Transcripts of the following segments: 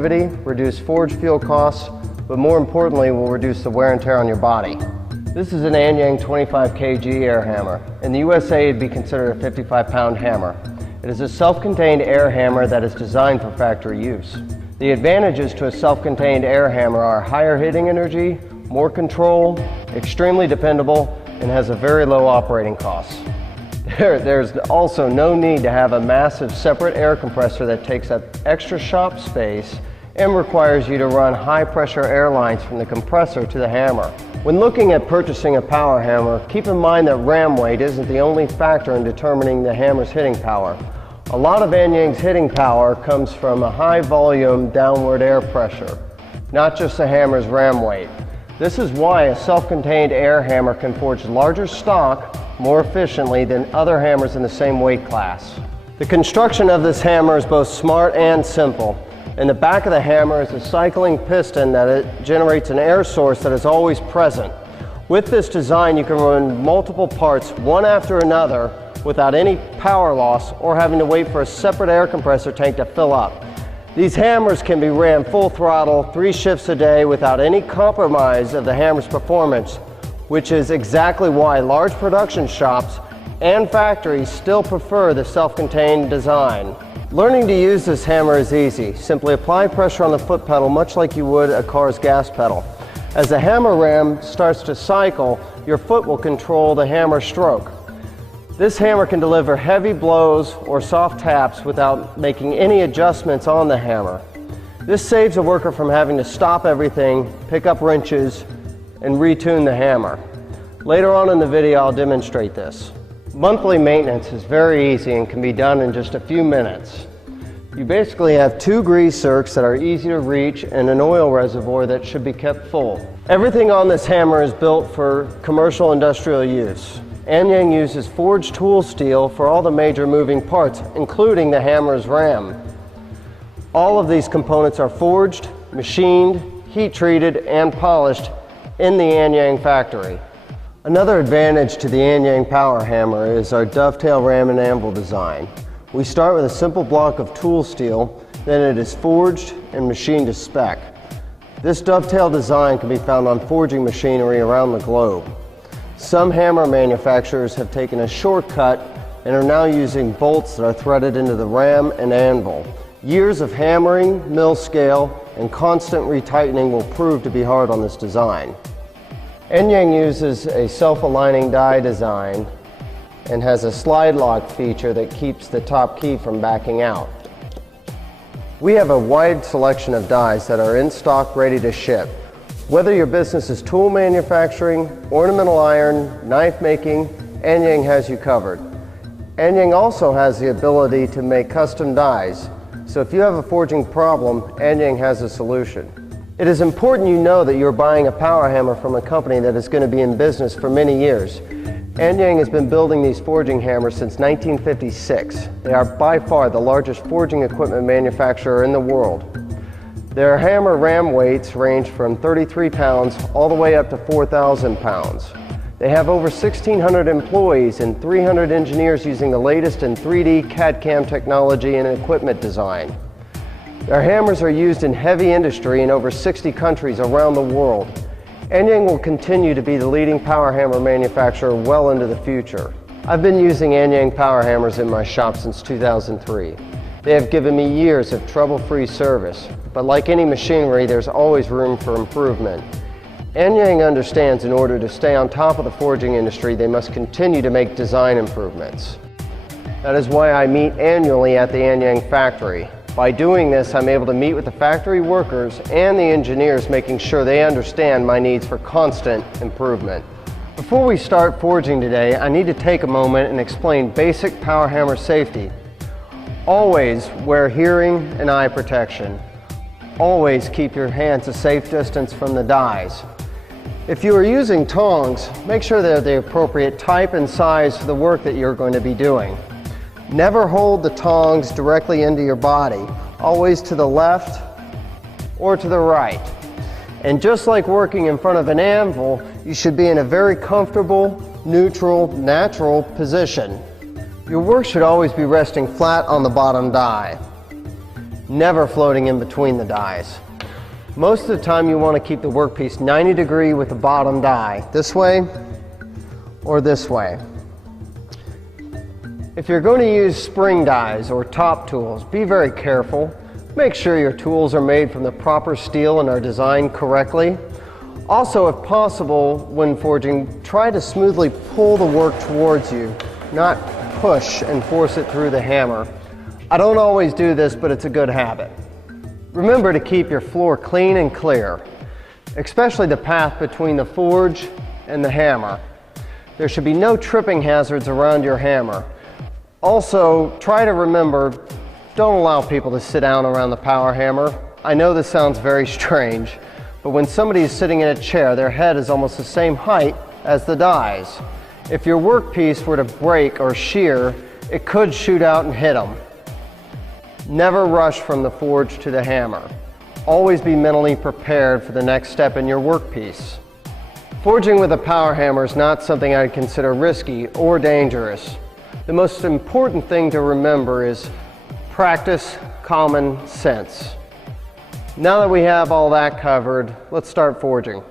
reduce forge fuel costs, but more importantly will reduce the wear and tear on your body. This is an Anyang 25 kg air hammer. In the USA it'd be considered a 55-pound hammer. It is a self-contained air hammer that is designed for factory use. The advantages to a self-contained air hammer are higher hitting energy, more control, extremely dependable, and has a very low operating cost. There's also no need to have a massive separate air compressor that takes up extra shop space and requires you to run high pressure air lines from the compressor to the hammer. When looking at purchasing a power hammer, keep in mind that ram weight isn't the only factor in determining the hammer's hitting power. A lot of Anyang's hitting power comes from a high volume downward air pressure, not just the hammer's ram weight. This is why a self-contained air hammer can forge larger stock more efficiently than other hammers in the same weight class. The construction of this hammer is both smart and simple. In the back of the hammer is a cycling piston that generates an air source that is always present. With this design you can run multiple parts one after another without any power loss or having to wait for a separate air compressor tank to fill up. These hammers can be ran full throttle 3 shifts a day without any compromise of the hammer's performance, which is exactly why large production shops and factories still prefer the self-contained design. Learning to use this hammer is easy. Simply apply pressure on the foot pedal much like you would a car's gas pedal. As the hammer ram starts to cycle, your foot will control the hammer stroke. This hammer can deliver heavy blows or soft taps without making any adjustments on the hammer. This saves a worker from having to stop everything, pick up wrenches, and retune the hammer. Later on in the video I'll demonstrate this. Monthly maintenance is very easy and can be done in just a few minutes. You basically have 2 grease zerks that are easy to reach and an oil reservoir that should be kept full. Everything on this hammer is built for commercial industrial use. Anyang uses forged tool steel for all the major moving parts, including the hammer's ram. All of these components are forged, machined, heat treated, and polished in the Anyang factory. Another advantage to the Anyang power hammer is our dovetail ram and anvil design. We start with a simple block of tool steel, then it is forged and machined to spec. This dovetail design can be found on forging machinery around the globe. Some hammer manufacturers have taken a shortcut and are now using bolts that are threaded into the ram and anvil. Years of hammering, mill scale, and constant retightening will prove to be hard on this design. Anyang uses a self-aligning die design and has a slide lock feature that keeps the top key from backing out. We have a wide selection of dies that are in stock ready to ship. Whether your business is tool manufacturing, ornamental iron, knife making, Anyang has you covered. Anyang also has the ability to make custom dies, so if you have a forging problem, Anyang has a solution. It is important you know that you're buying a power hammer from a company that is going to be in business for many years. Anyang has been building these forging hammers since 1956. They are by far the largest forging equipment manufacturer in the world. Their hammer ram weights range from 33 pounds all the way up to 4,000 pounds. They have over 1,600 employees and 300 engineers using the latest in 3D CAD/CAM technology and equipment design. Their hammers are used in heavy industry in over 60 countries around the world. Anyang will continue to be the leading power hammer manufacturer well into the future. I've been using Anyang power hammers in my shop since 2003. They have given me years of trouble-free service, but like any machinery, there's always room for improvement. Anyang understands in order to stay on top of the forging industry, they must continue to make design improvements. That is why I meet annually at the Anyang factory. By doing this, I'm able to meet with the factory workers and the engineers, making sure they understand my needs for constant improvement. Before we start forging today, I need to take a moment and explain basic power hammer safety. Always wear hearing and eye protection. Always keep your hands a safe distance from the dies. If you are using tongs, make sure they're the appropriate type and size for the work that you're going to be doing. Never hold the tongs directly into your body, always to the left or to the right. And just like working in front of an anvil, you should be in a very comfortable, neutral, natural position. Your work should always be resting flat on the bottom die. never floating in between the dies. Most of the time you want to keep the workpiece 90 degree with the bottom die, this way or this way. If you're going to use spring dies or top tools, be very careful. Make sure your tools are made from the proper steel and are designed correctly. Also, if possible, when forging, try to smoothly pull the work towards you, not push and force it through the hammer. I don't always do this, but it's a good habit. Remember to keep your floor clean and clear, especially the path between the forge and the hammer. There should be no tripping hazards around your hammer. Also, try to remember, don't allow people to sit down around the power hammer. I know this sounds very strange, but when somebody is sitting in a chair, their head is almost the same height as the dies. If your workpiece were to break or shear, it could shoot out and hit them. Never rush from the forge to the hammer. Always be mentally prepared for the next step in your workpiece. Forging with a power hammer is not something I'd consider risky or dangerous. The most important thing to remember is practice common sense. Now that we have all that covered, let's start forging.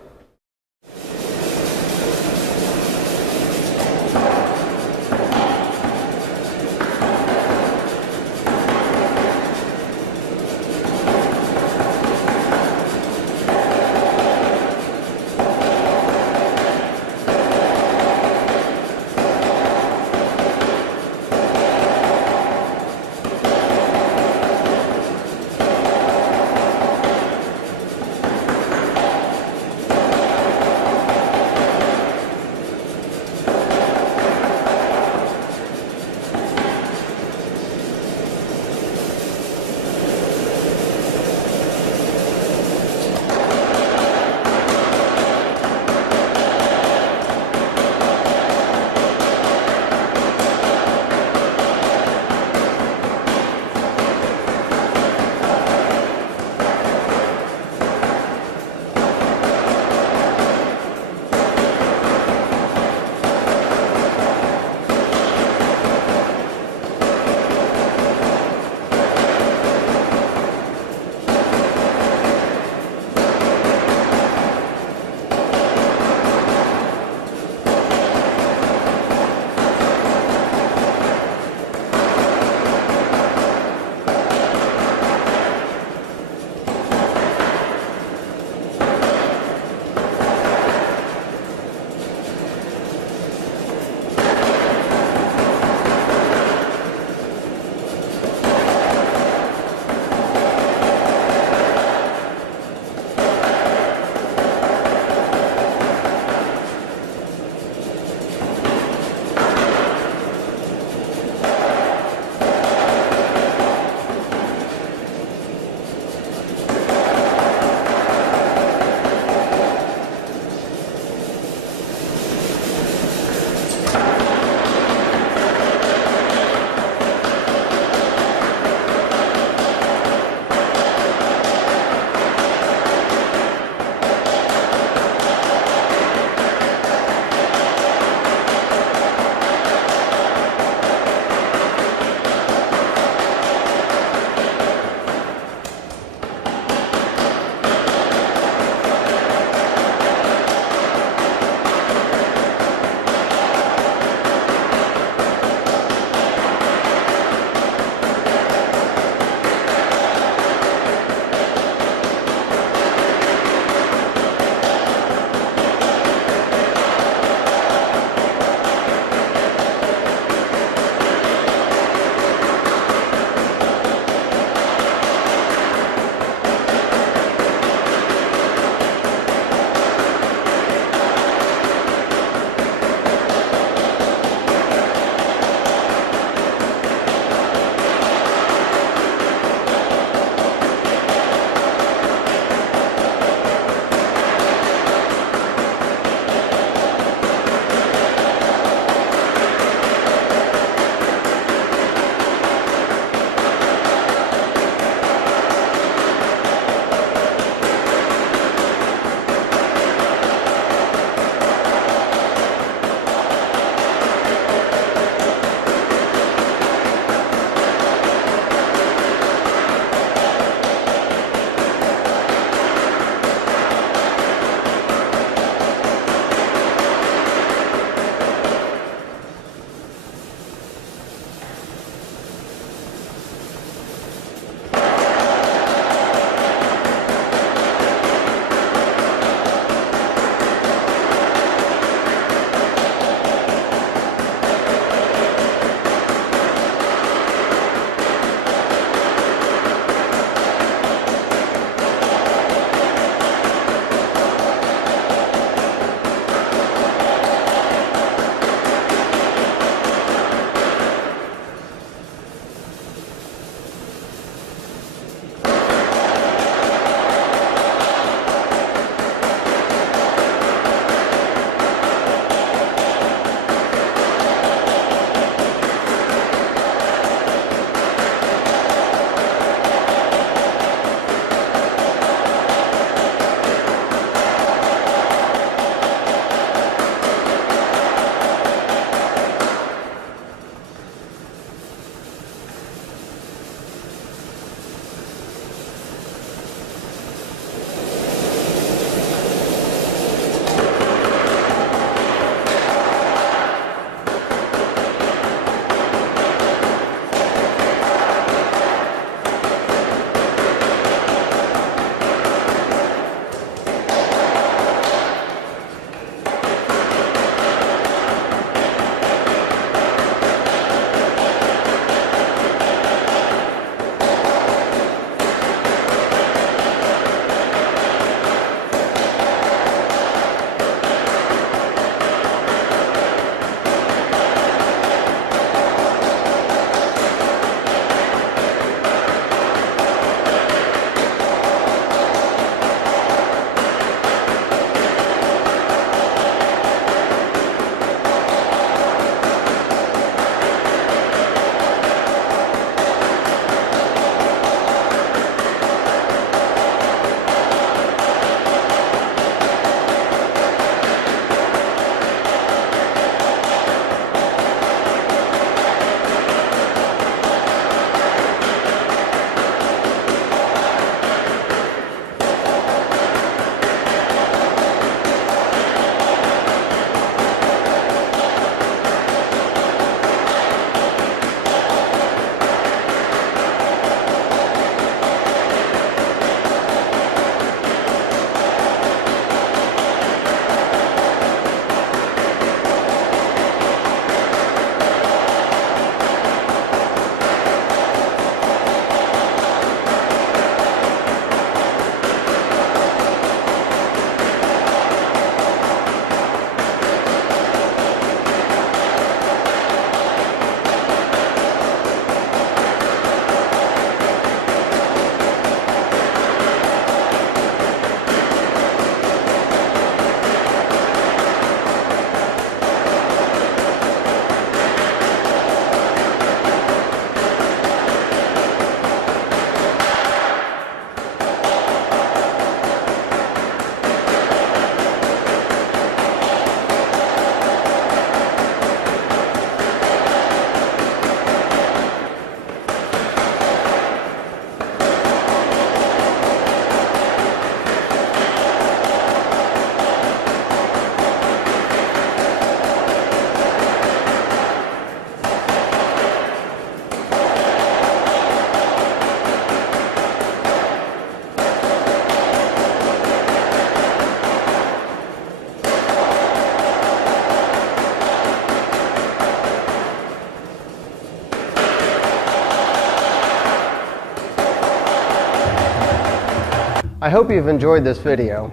I hope you've enjoyed this video.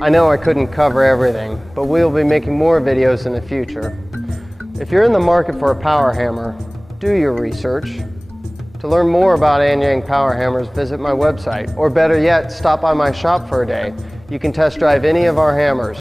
I know I couldn't cover everything, but we'll be making more videos in the future. If you're in the market for a power hammer, do your research. To learn more about Anyang power hammers, visit my website, or better yet, stop by my shop for a day. You can test drive any of our hammers.